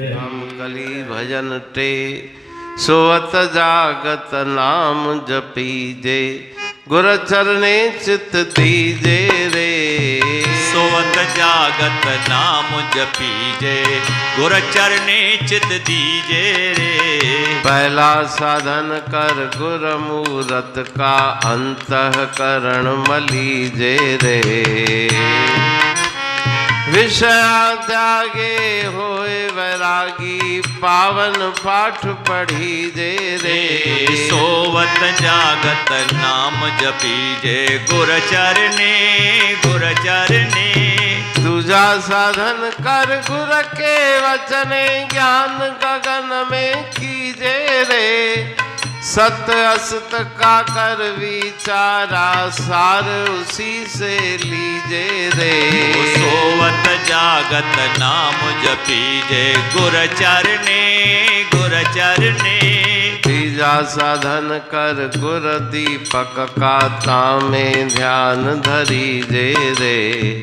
राम कली भजन टे सोवत जागत नाम जपीजे गुर चरणे चित दीजे रे। सोवत जागत नाम जपीजे गुर चरणे चित दीजे रे। पहला साधन कर गुर मूरत का अंतःकरण मलीजे रे। विषय त्यागे होए वैरागी पावन पाठ पढ़ी जे रे। सोवत जागत नाम जपीजे गुर चरणे गुर चरणे। दूजा साधन कर गुर के वचने ज्ञान गगन में कीजे रे। सत असत का कर विचारा सार उसी से लीजे रे। सोवत जागत नाम जपीजे गुर चरणे गुर चरणे। तीजा साधन कर गुर दीपक का तामे ध्यान धरी जे रे।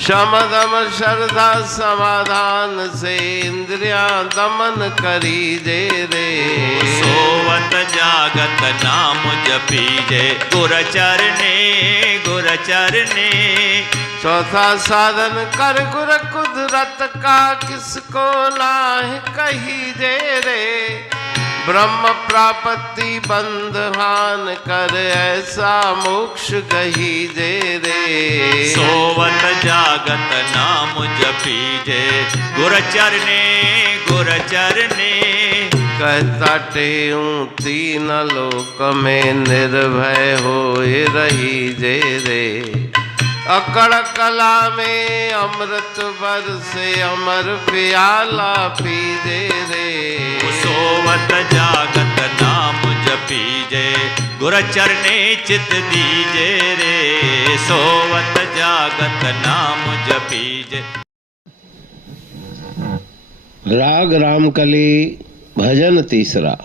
शम दम श्रद्धा समाधान से इंद्रिया दमन करी जे रे। सोवत जागत नाम जपीजे गुर चरणे गुर चरणे। चौथा साधन कर गुर कुदरत का किसको नाहि कही जे रे। ब्रह्म प्राप्ति बंधहान कर ऐसा मोक्ष कही जे रे। सोवत जागत नाम जपीजे गुर चरणे गुर चरणे। कहता टेऊं तीन लोक में निर्भय होए रही जे रे। अकड़ कला में अमृत बरसे अमर प्याला पीजे रे। सोवत जागत नाम जपीजे गुर चरणे चित दीजे रे। सोवत जागत नाम जपीजे। राग रामकली भजन तीसरा।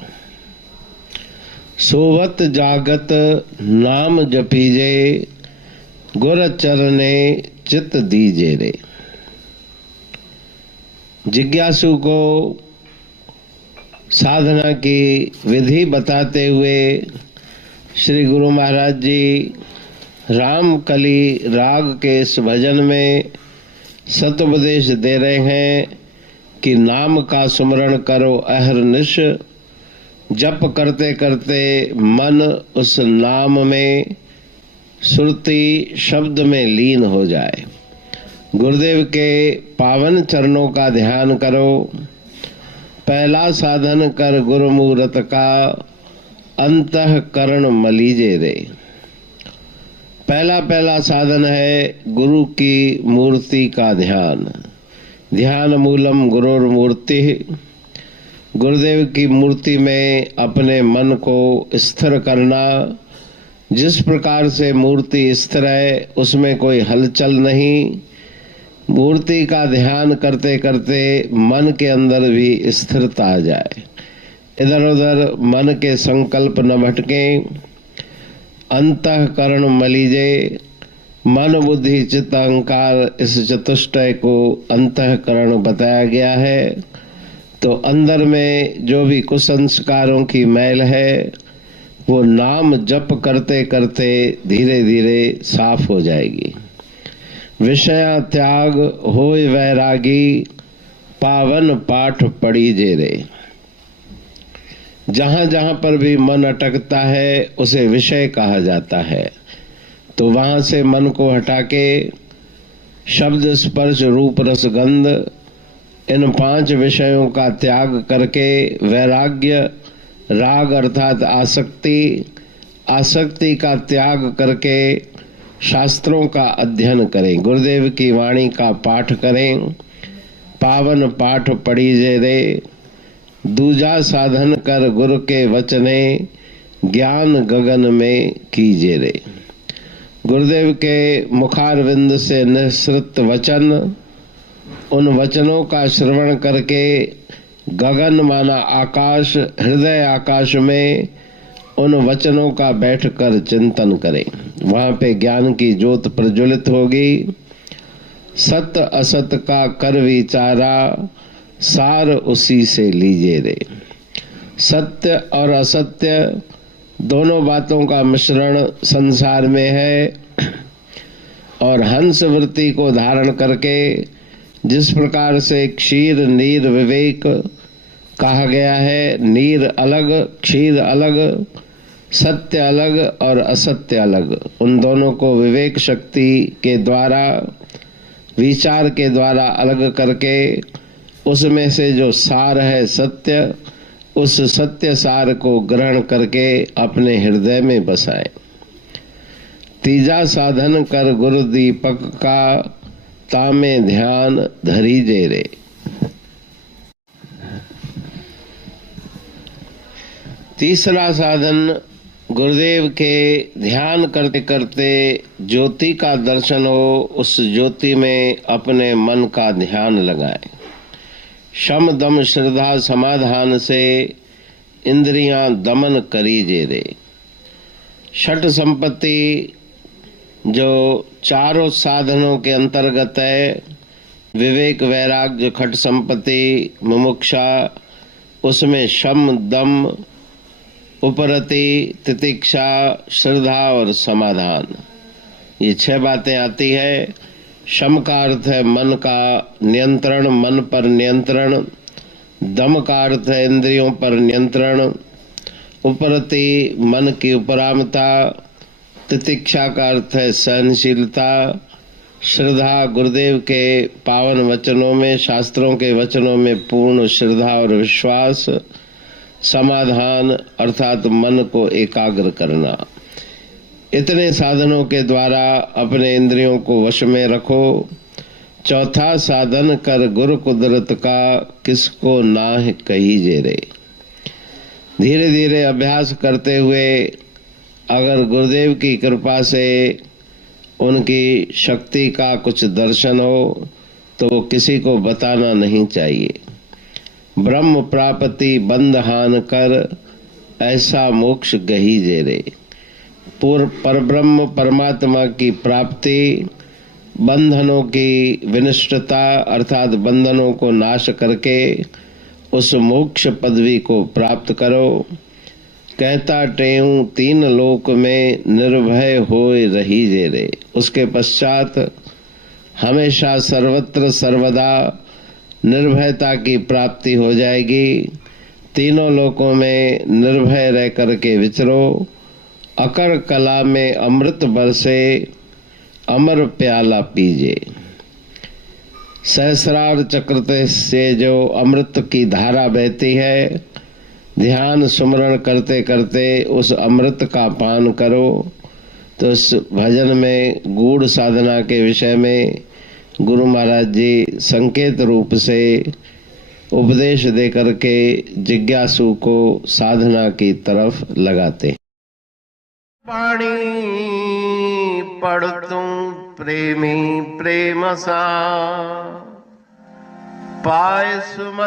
सोवत जागत नाम जपीजे गुर चरणे चित दीजे रे। जिज्ञासु को साधना की विधि बताते हुए श्री गुरु महाराज जी रामकली राग के इस भजन में सतुपदेश दे रहे हैं कि नाम का सुमरण करो अहरनिश। जप करते करते मन उस नाम में सुरती शब्द में लीन हो जाए। गुरुदेव के पावन चरणों का ध्यान करो। पहला साधन कर गुरु मूरत का अंतःकरण मलीजे रे। पहला साधन है गुरु की मूर्ति का ध्यान। ध्यान मूलम गुरुर मूर्ति। गुरुदेव की मूर्ति में अपने मन को स्थिर करना। जिस प्रकार से मूर्ति स्थिर है उसमें कोई हलचल नहीं। मूर्ति का ध्यान करते करते मन के अंदर भी स्थिरता आ जाए। इधर उधर मन के संकल्प न भटकें। अंतःकरण मलीजे। मन बुद्धि चित्त अहंकार इस चतुष्टय को अंतःकरण बताया गया है। तो अंदर में जो भी कुसंस्कारों की मैल है वो नाम जप करते करते धीरे धीरे साफ हो जाएगी। विषय त्याग होए वैरागी पावन पाठ पढ़ी जे रे। जहां जहां पर भी मन अटकता है उसे विषय कहा जाता है। तो वहां से मन को हटा के शब्द स्पर्श रूप रस गंध इन 5 विषयों का त्याग करके वैराग्य राग अर्थात आसक्ति का त्याग करके शास्त्रों का अध्ययन करें। गुरुदेव की वाणी का पाठ करें। पावन पाठ पढ़ीजे रे। दूजा साधन कर गुरु के वचने ज्ञान गगन में कीजे रे। गुरुदेव के मुखारविंद से निःसृत वचन, उन वचनों का श्रवण करके गगन माना आकाश, हृदय आकाश में उन वचनों का बैठकर चिंतन करें। वहां पे ज्ञान की ज्योत प्रज्वलित होगी। सत असत का कर विचारा सार उसी से लीजिए रे। सत्य और असत्य दोनों बातों का मिश्रण संसार में है, और हंस वृत्ति को धारण करके जिस प्रकार से क्षीर नीर विवेक कहा गया है, नीर अलग क्षीर अलग, सत्य अलग और असत्य अलग, उन दोनों को विवेक शक्ति के द्वारा विचार के द्वारा अलग करके उसमें से जो सार है सत्य, उस सत्य सार को ग्रहण करके अपने हृदय में बसाए। तीजा साधन कर गुरु दीपक का, तामे ध्यान धरीजे रे। तीसरा साधन गुरुदेव के ध्यान करते करते ज्योति का दर्शन हो, उस ज्योति में अपने मन का ध्यान लगाए। शम दम श्रद्धा समाधान से इंद्रियां दमन करीजे रे। षट संपत्ति जो चारों साधनों के अंतर्गत है, विवेक वैराग्य खट संपत्ति मुमुक्षा, उसमें शम दम उपरति तितिक्षा श्रद्धा और समाधान, ये 6 बातें आती है। शम का अर्थ है मन का नियंत्रण, मन पर नियंत्रण। दम का अर्थ है इंद्रियों पर नियंत्रण। उपरति मन की उपरामता। तितिक्षा का अर्थ है सहनशीलता। श्रद्धा गुरुदेव के पावन वचनों में, शास्त्रों के वचनों में पूर्ण श्रद्धा और विश्वास। समाधान अर्थात मन को एकाग्र करना। इतने साधनों के द्वारा अपने इंद्रियों को वश में रखो। चौथा साधन कर गुरु कुदरत का, किसको नाह कहीजे रे। धीरे धीरे अभ्यास करते हुए अगर गुरुदेव की कृपा से उनकी शक्ति का कुछ दर्शन हो तो वो किसी को बताना नहीं चाहिए। ब्रह्म प्राप्ति बंध हान कर, ऐसा मोक्ष गहीजे रे। परब्रह्म परमात्मा की प्राप्ति, बंधनों की विनिष्टता अर्थात बंधनों को नाश करके उस मोक्ष पदवी को प्राप्त करो। कहता टेऊं 3 लोक में, निर्भय होए रहीजे रे। उसके पश्चात हमेशा सर्वत्र सर्वदा निर्भयता की प्राप्ति हो जाएगी। तीनों लोकों में निर्भय रह करके विचरो। अकर कला में अमृत बरसे, अमर प्याला पीजे। सहस्रार चक्र से जो अमृत की धारा बहती है, ध्यान सुमरण करते करते उस अमृत का पान करो। तो उस भजन में गूढ़ साधना के विषय में गुरु महाराज जी संकेत रूप से उपदेश देकर के जिज्ञासु को साधना की तरफ लगाते हैं। पाणी पढ़तु प्रेमी प्रेम सा, पाए सुमत